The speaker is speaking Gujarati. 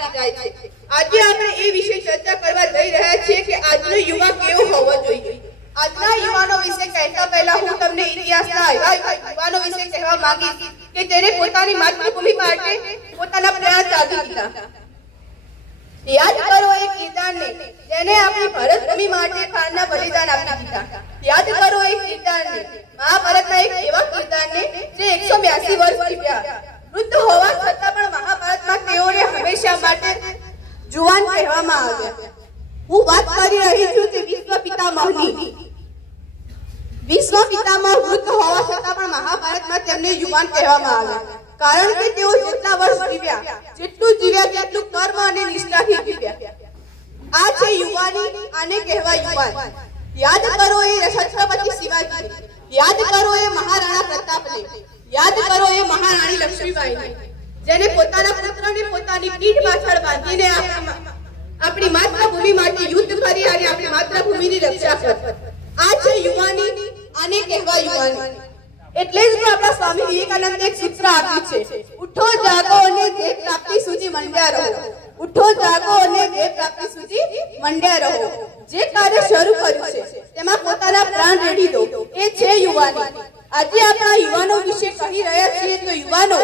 આજે આપણે એ વિશે ચર્ચા કરવા જઈ રહ્યા છીએ કે આજનો યુવા કેવો હોવો જોઈએ। આજના યુવાનો વિશે કહેતા પહેલા હું તમને ઇતિહાસના એવા યુવાનો વિશે કહેવા માંગીશ કે જેને પોતાની માતૃભૂમિ માટે પોતાના પ્રાણ ત્યાગી દીધા। याद करो एक किरदार ने जेने अपनी भारत भूमि माटे प्राणना बलिदान आपी दीधा। याद करो एक किरदार ने महाभारतना एक एवा किरदार ने जे 182 वर्ष जीव्या। वृद्ध होवा छतां पण महाभारतमां तेओने हमेशा माटे जुवान कहेवामां આવ્યા। હું વાત કરી રહી છું કે વિશ્વ પિતામહ વૃદ્ધ હોવા છતાં પણ મહાભારતમાં તેમને યુવાન કહેવામાં આવ્યા, કારણ કે તેઓ જેટલા વર્ષ જીવ્યા તેટલું કર્મ અને નિષ્ઠાથી જીવ્યા। આ છે યુવાની, આને કહેવાય યુવાન। યાદ કરો એ છત્રપતિ શિવાજી, યાદ કરો એ મહારાણા પ્રતાપને, યાદ કરો એ મહારાણી લક્ષ્મીબાઈને, જેને પોતાના પુત્રને પોતાની પીઠ પાછળ બાંધીને આપણી માતૃભૂમિ માટે યુદ્ધ કરી અને આપણી માતૃભૂમિની રક્ષા કરી। આ છે યુવાની, આને કહેવાય યુવાની। એટલે જ આપણા સ્વામી વિવેકાનંદે એક સૂત્ર આપ્યું છે, ઉઠો જાગો અને દેહ પ્રાપ્તિ સુધી મંડ્યા રહો। ઉઠો જાગો અને દેહ પ્રાપ્તિ સુધી મંડ્યા રહો। જે કાર્ય શરૂ કર્યું છે તેમાં પોતાના પ્રાણ રેડી દો, એ છે યુવાની। આજે આપણા યુવાનો વિશે કહી રહ્યા છીએ તો યુવાનો